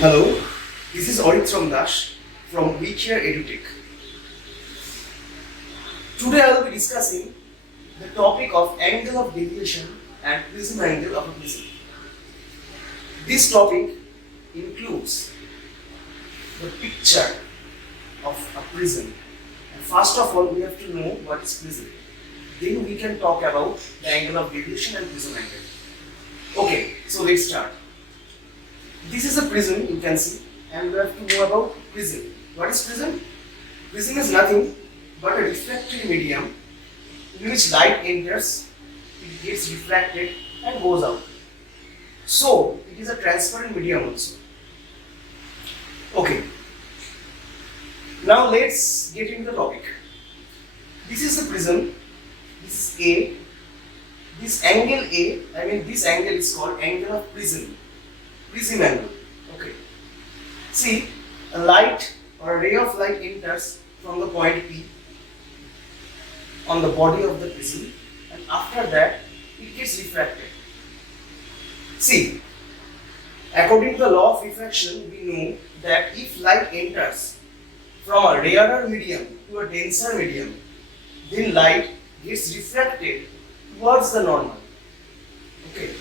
Hello, this is Orithram Das from WeCare EduTech. Today I will be discussing the topic of angle of deviation and prism angle of a prism. This topic includes the picture of a prism. And first of all, we have to know what is prism. Then we can talk about the angle of deviation and prism angle. Okay, so let's start. This is a prism, you can see, and we have to know about prism. What is prism? Prism is nothing but a refractory medium in which light enters, it gets refracted and goes out. So, it is a transparent medium also. Okay. Now let's get into the topic. This is the prism. This is A. This angle A, this angle is called angle of prism. Prism angle. Okay. See, a light or a ray of light enters from the point P on the body of the prism, and after that it gets refracted. See, according to the law of refraction, we know that if light enters from a rarer medium to a denser medium, then light gets refracted towards the normal. Okay.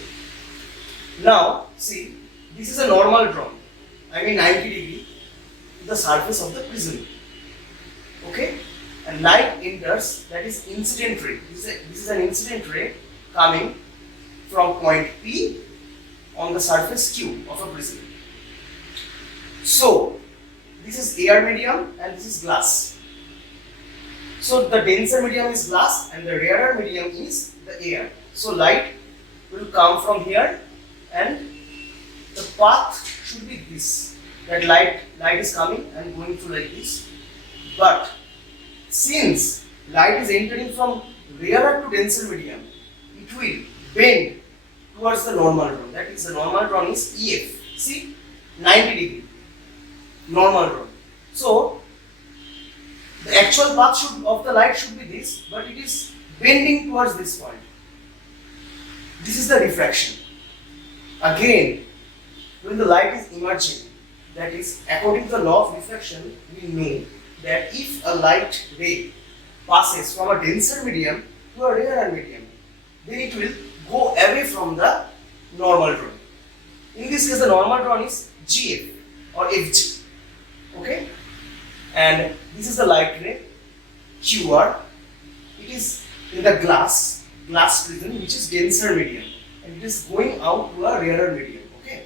Now, see, this is a normal drawn, 90 degree to the surface of the prism. Okay, and light enters, that is incident ray. This is an incident ray coming from point P on the surface Q of a prism. So, this is air medium and this is glass. So, the denser medium is glass and the rarer medium is the air. So, light will come from here and the path should be this. That light is coming and going through like this. But since light is entering from rarer to denser medium, it will bend towards the normal drawn. That is, the normal drawn is EF. See, 90 degree normal drawn. So the actual path of the light should be this, but it is bending towards this point. This is the refraction. Again, when the light is emerging, that is, according to the law of refraction, we know that if a light ray passes from a denser medium to a rarer medium, then it will go away from the normal drawn. In this case, the normal drawn is GF or FG. Okay? And this is the light ray QR. It is in the glass prism, which is denser medium, and it is going out to a rarer medium. Okay?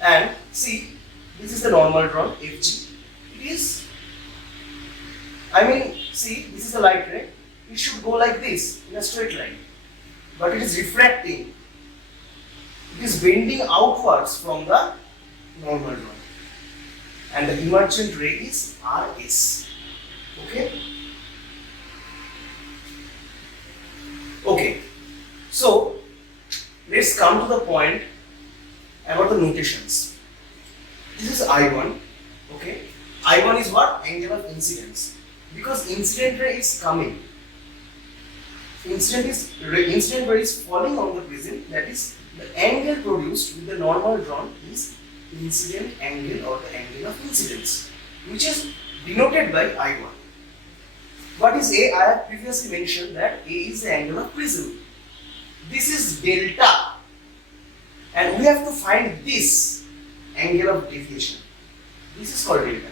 And see, this is the normal drawn FG. It is, see, this is a light ray. It should go like this in a straight line, but it is refracting. It is bending outwards from the normal drawn, and the emergent ray is RS. Okay? Okay. So let's come to the point about the notations. This is I1. Okay? I1 is what? Angle of incidence. Because incident ray is coming. Incident ray is falling on the prism, that is, the angle produced with the normal drawn is incident angle or the angle of incidence, which is denoted by I1. What is A? I have previously mentioned that A is the angle of prism. This is delta, and we have to find this angle of deviation. This is called delta.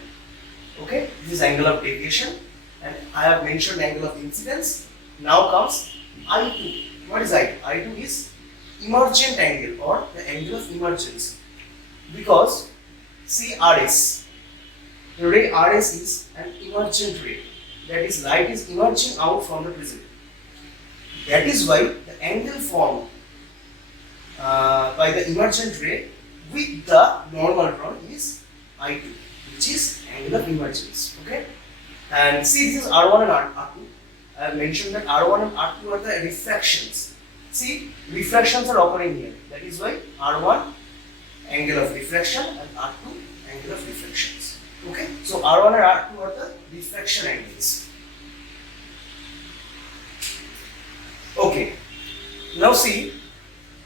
Okay, this is angle of deviation, and I have mentioned angle of incidence. Now comes I2. What is I2? I2 is emergent angle or the angle of emergence, because see RS, the ray RS is an emergent ray. That is, light is emerging out from the prism. That is why the angle formed by the emergent ray with the normal drawn is I2, which is angle of emergence. Okay? And see, this is R1 and R2. I have mentioned that R1 and R2 are the refractions. See, refractions are occurring here. That is why R1 angle of refraction and R2 angle of refractions. Okay? So R1 and R2 are the refraction angles. Okay. Now see,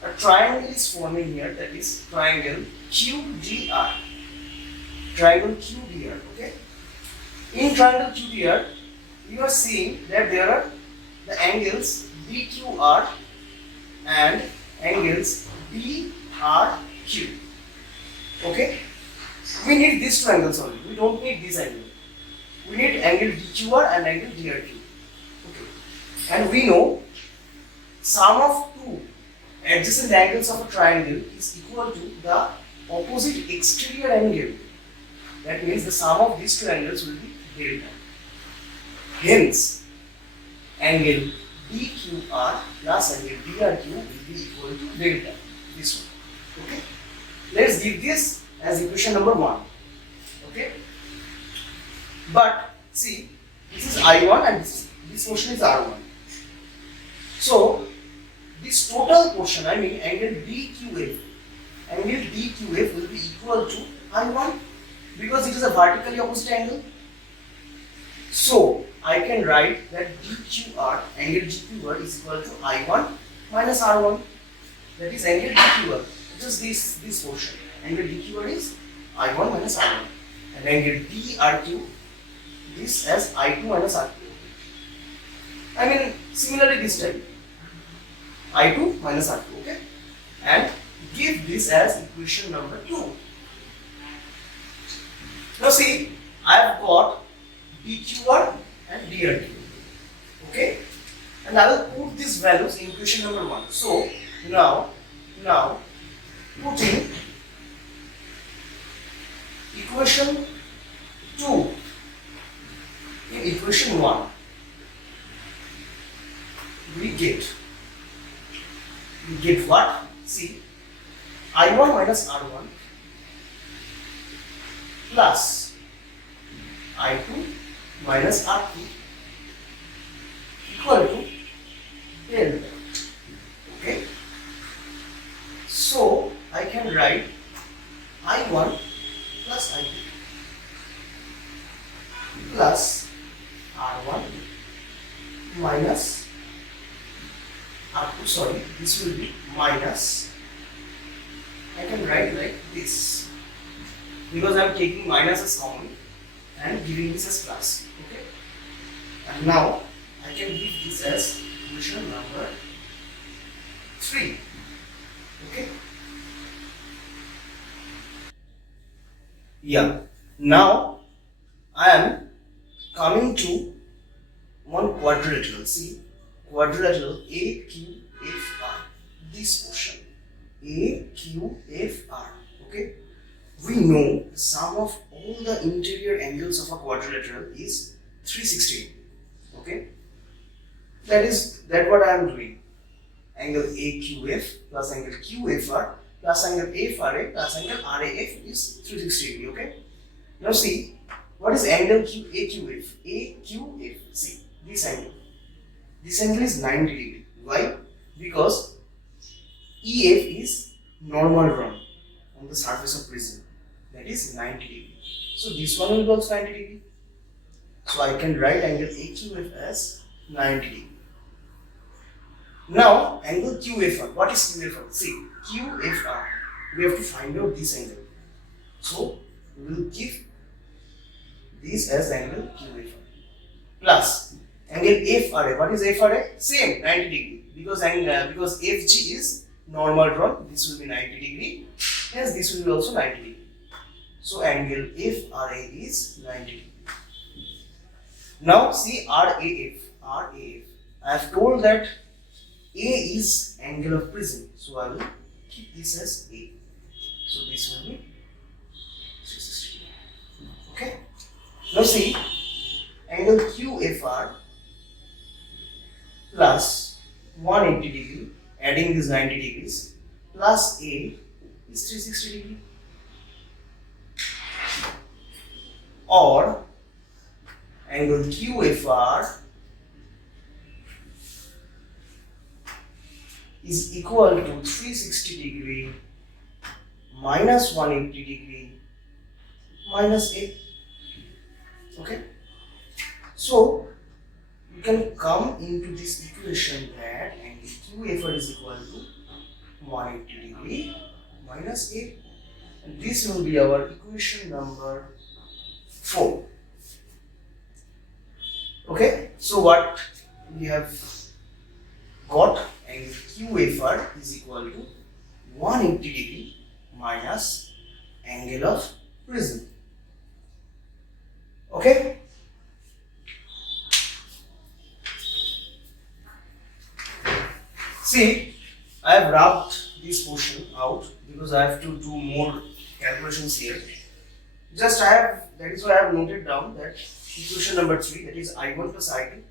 a triangle is forming here, that is triangle QDR. triangle QDR. Okay. In triangle QDR, you are seeing that there are the angles DQR and angles DRQ. Okay. We need these two angles only. We don't need this angle. We need angle DQR and angle DRQ. Okay. And we know sum of two adjacent angles of a triangle is equal to the opposite exterior angle. That means the sum of these two angles will be delta. Hence, angle DQR plus angle DRQ will be equal to delta. This one. Okay. Let's give this as equation number 1. Okay. But see, this is I1 and this portion is R1. So this total portion, I mean angle DQF will be equal to I1 because it is a vertically opposite angle. So I can write that DQR, angle DQR is equal to I1 minus R1. That is angle DQR. Just this portion. Angle DQR is I1 minus R1. And angle DRQ, this as I2 minus R2. I mean similarly this type. I2 minus R2, okay? And give this as equation number 2. Now see, I have got DQR and DRQ, okay? And I will put these values in equation number 1. So now putting equation 2 in equation 1, we get what? See, I1 minus R1 plus I2 minus R2 equal to delta. Okay. So I can write I1 plus I2 plus R1 minus R2, sorry, this will be minus, I can write like this because I am taking minus as common and giving this as plus, okay? And now I can give this as equation number 3, okay? Yeah, now I am coming to one quadrilateral. See, quadrilateral AQFR, this portion AQFR, okay? We know the sum of all the interior angles of a quadrilateral is 360, okay? That what I am doing. Angle AQF plus angle QFR plus angle FRA plus angle RAF is 360, okay? Now see, what is angle AQF? AQF, see, this angle. This angle is 90 degree. Why? Because EF is normal drawn on the surface of prism. That is 90 degree. So this one will be also 90 degree. So I can write angle AQF as 90 degree. Now angle QFR. What is QFR? See, QFR. We have to find out this angle. So we will give this as angle QFR plus angle FRA. What is FRA? Same 90 degree because FG is normal drawn. This will be 90 degree. Hence this will be also 90 degree. So angle FRA is 90 degree. Now see RAF. I have told that A is angle of prism. So I will keep this as A. So this will be 360 degree. Okay. Now see, angle QFR plus 180 degree, adding this 90 degrees, plus A is 360 degree. Or angle QFR is equal to 360 degree minus 180 degree minus A. Okay, so you can come into this equation that angle QFR is equal to 180 degree minus A. and this will be our equation number 4. Okay, so what we have got, angle QFR is equal to 180 degree minus angle of prism. Okay. See, I have rubbed this portion out because I have to do more calculations here. Just that is why I have noted down that equation number 3, that is I1 plus I2,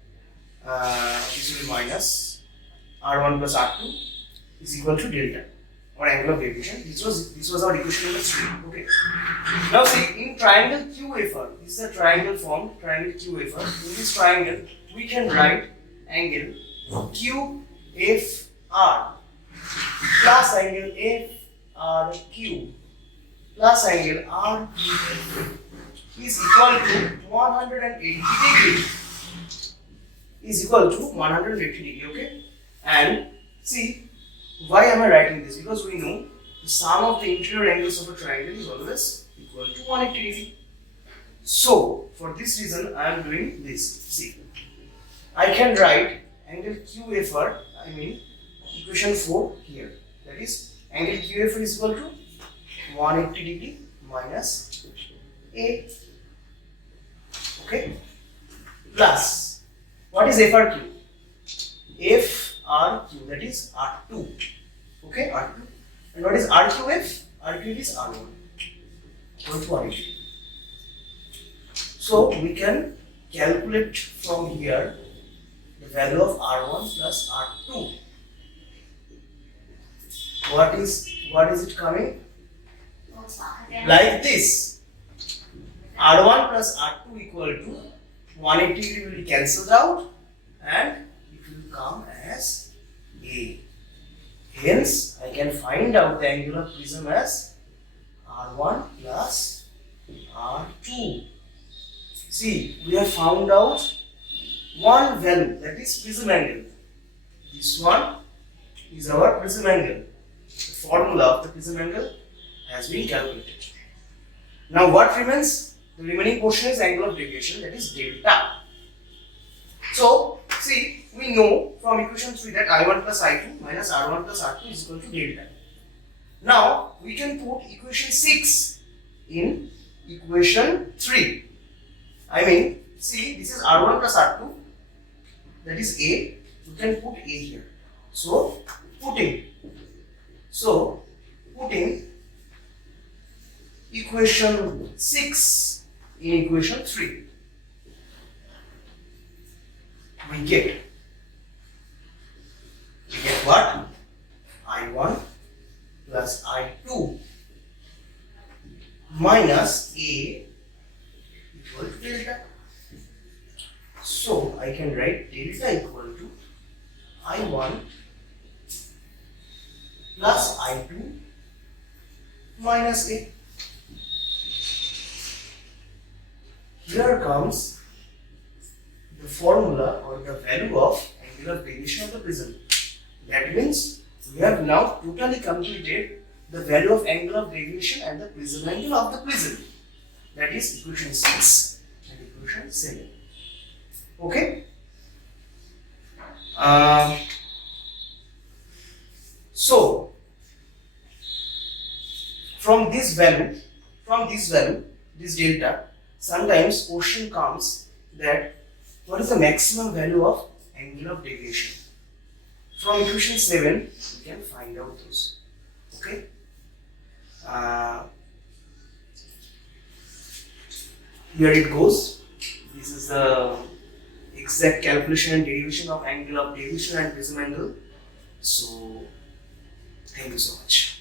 this will be minus R1 plus R2 is equal to delta or angle of deviation. This was our equation number 3. Okay. Now see, in triangle QFR, this is a triangle formed, triangle QFR. In this triangle, we can write angle QFR plus angle FRQ plus angle RQ is equal to 180 degree. Is equal to 180 degree. Okay. And see, why am I writing this? Because we know the sum of the interior angles of a triangle is always equal to 180 degree. So, for this reason, I am doing this. See, I can write angle QFR, I mean equation 4 here. That is, angle QFR is equal to 180 degree minus A. Okay, plus, what is FRQ? FRQ, that is R2. Okay, R2. And what is RQF? RQF is R1. Equal to 180. So we can calculate from here the value of R1 plus R2. What is it coming? Like this. R1 plus R2 equal to 180 degree will be cancelled out and it will come as A. Hence, I can find out the angular prism as R1 plus R2. See, we have found out one value, that is prism angle. This one is our prism angle. The formula of the prism angle has been calculated. Now what remains? The remaining portion is angle of deviation, that is delta. So, see, we know from equation 3 that I1 plus I2 minus R1 plus R2 is equal to delta. Now, we can put equation 6 in equation 3. I mean, see, this is R1 plus R2, that is A. We can put A here. So, putting equation 6 in equation 3, we get what? I1 plus I2 minus A equal to delta. So I can write delta equal to I1 plus I2 minus A. Here comes the formula or the value of angular deviation of the prism. That means we have now totally completed the value of angle of deviation and the prism angle of the prism. That is equation 6 and equation 7. Okay? So, from this value, this delta, sometimes question comes that what is the maximum value of angle of deviation? From equation 7, we can find out those. Okay? Here it goes. This is the exact calculation and derivation of angle of deviation and prism angle. So, thank you so much.